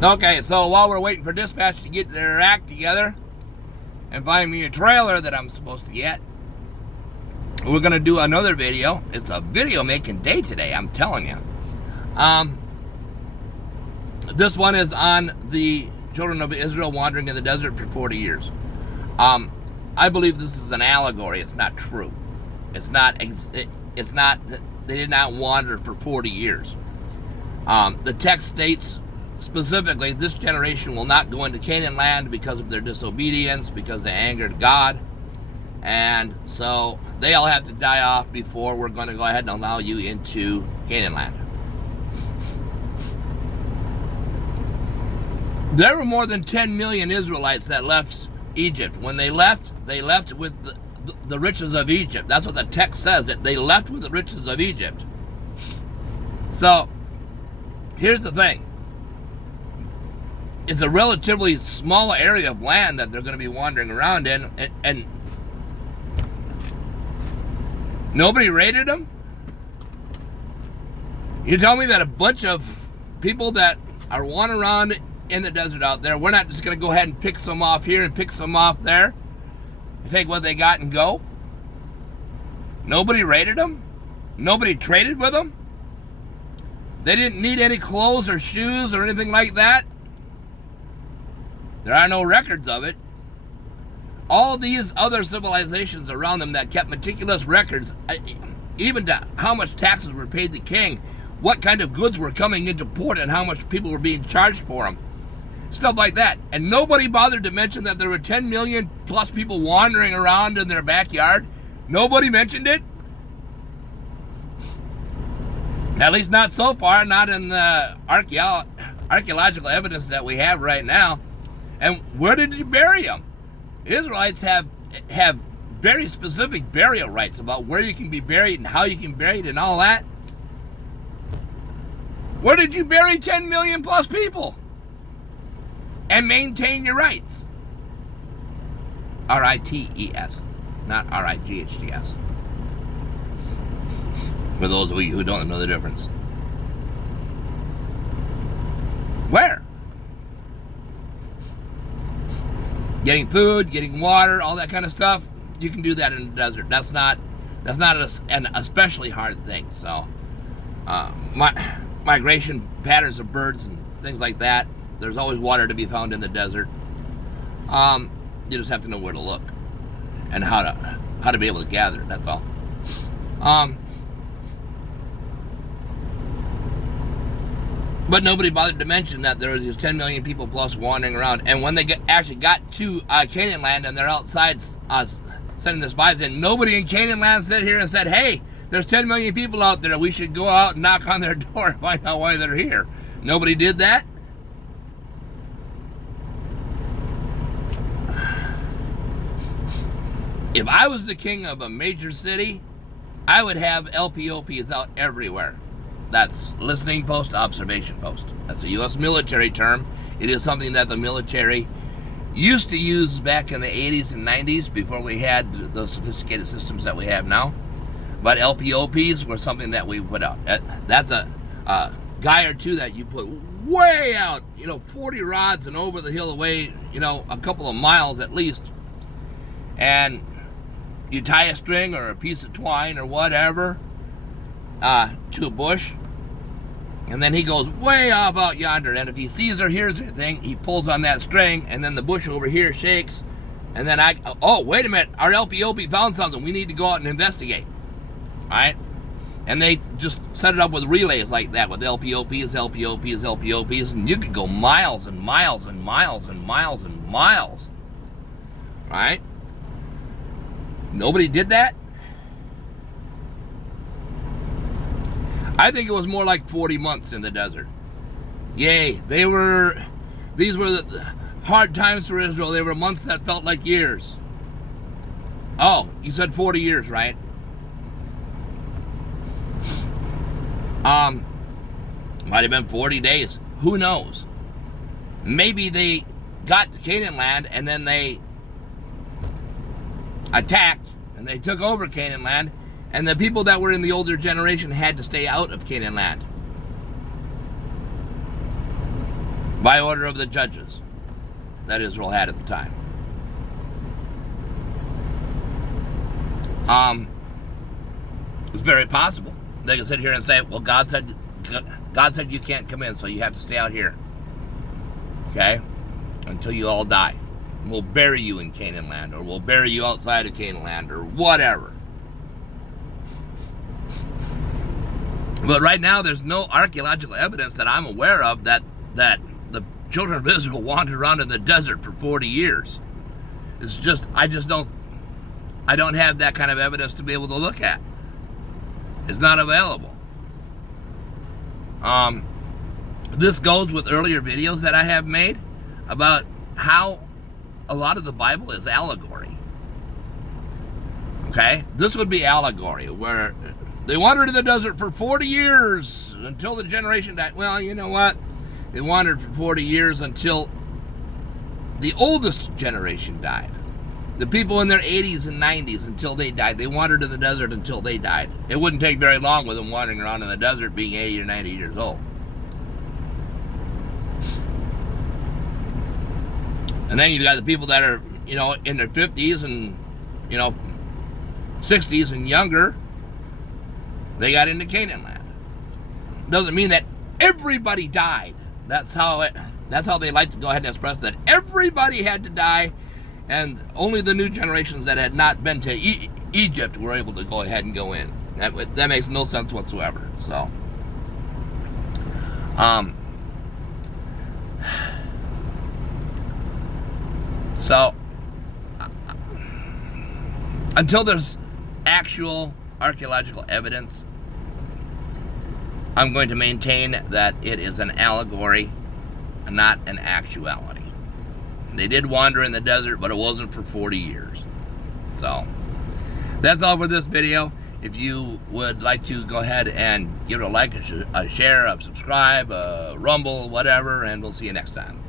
Okay, so while we're waiting for dispatch to get their act together and find me a trailer that I'm supposed to get, we're going to do another video. It's a video making day today, I'm telling you. This one is on the children of Israel wandering in the desert for 40 years. I believe this is an allegory. It's not true. It's not, they did not wander for 40 years. The text states specifically, this generation will not go into Canaan land because of their disobedience, because they angered God. And so they all have to die off before we're going to go ahead and allow you into Canaan land. There were more than 10 million Israelites that left Egypt. When they left with the riches of Egypt. That's what the text says, that they left with the riches of Egypt. So, here's the thing. It's a relatively small area of land that they're going to be wandering around in, and nobody raided them? You tell me that a bunch of people that are wandering around in the desert out there, we're not just going to go ahead and pick some off here and pick some off there and take what they got and go? Nobody raided them? Nobody traded with them? They didn't need any clothes or shoes or anything like that? There are no records of it. All these other civilizations around them that kept meticulous records, even to how much taxes were paid the king, what kind of goods were coming into port and how much people were being charged for them. Stuff like that. And nobody bothered to mention that there were 10 million plus people wandering around in their backyard. Nobody mentioned it. At least not so far, not in the archaeological evidence that we have right now. And where did you bury them? Israelites have very specific burial rites about where you can be buried and how you can be buried and all that. Where did you bury 10 million plus people and maintain your rights? R-I-T-E-S, not R-I-G-H-T-S. For those of you who don't know the difference. Where? Getting food, getting water, all that kind of stuff, you can do that in the desert. That's not an especially hard thing. So, migration patterns of birds and things like that. There's always water to be found in the desert. You just have to know where to look and how to be able to gather it. That's all. But nobody bothered to mention that there was these 10 million people plus wandering around. And when they actually got to Canaan land and they're outside sending the spies in, nobody in Canaan land sat here and said, hey, there's 10 million people out there. We should go out and knock on their door and find out why they're here. Nobody did that. If I was the king of a major city, I would have LPOPs out everywhere. That's listening post, observation post. That's a U.S. military term. It is something that the military used to use back in the 80s and 90s before we had those sophisticated systems that we have now. But LPOPs were something that we put out. That's a guy or two that you put way out, 40 rods and over the hill away, a couple of miles at least. And you tie a string or a piece of twine or whatever to a bush, and then he goes way off out yonder, and if he sees or hears anything, he pulls on that string, and then the bush over here shakes, and then oh, wait a minute, our LPOP found something, we need to go out and investigate. Alright? And they just set it up with relays like that, with LPOPs, and you could go miles and miles and miles and miles and miles. Alright? Nobody did that? I think it was more like 40 months in the desert. Yay, these were the hard times for Israel. They were months that felt like years. Oh, you said 40 years, right? Might have been 40 days. Who knows? Maybe they got to Canaan land and then they attacked and they took over Canaan land, and the people that were in the older generation had to stay out of Canaan land. by order of the judges that Israel had at the time. It's very possible they can sit here and say, well, God said you can't come in, so you have to stay out here, okay, until you all die. And we'll bury you in Canaan land, or we'll bury you outside of Canaan land, or whatever. But right now, there's no archaeological evidence that I'm aware of that the children of Israel wandered around in the desert for 40 years. It's just, I don't have that kind of evidence to be able to look at. It's not available. This goes with earlier videos that I have made about how a lot of the Bible is allegory. Okay? This would be allegory, where they wandered in the desert for 40 years until the generation died. Well, you know what? They wandered for 40 years until the oldest generation died. The people in their 80s and 90s until they died. They wandered in the desert until they died. It wouldn't take very long with them wandering around in the desert being 80 or 90 years old. And then you've got the people that are, in their 50s and, 60s and younger. They got into Canaan land. Doesn't mean that everybody died. That's how they like to go ahead and express that everybody had to die, and only the new generations that had not been to Egypt were able to go ahead and go in. That makes no sense whatsoever. So, until there's actual archaeological evidence, I'm going to maintain that it is an allegory and not an actuality. They did wander in the desert, but it wasn't for 40 years. So, that's all for this video. If you would like to go ahead and give it a like, a share, a subscribe, a rumble, whatever, and we'll see you next time.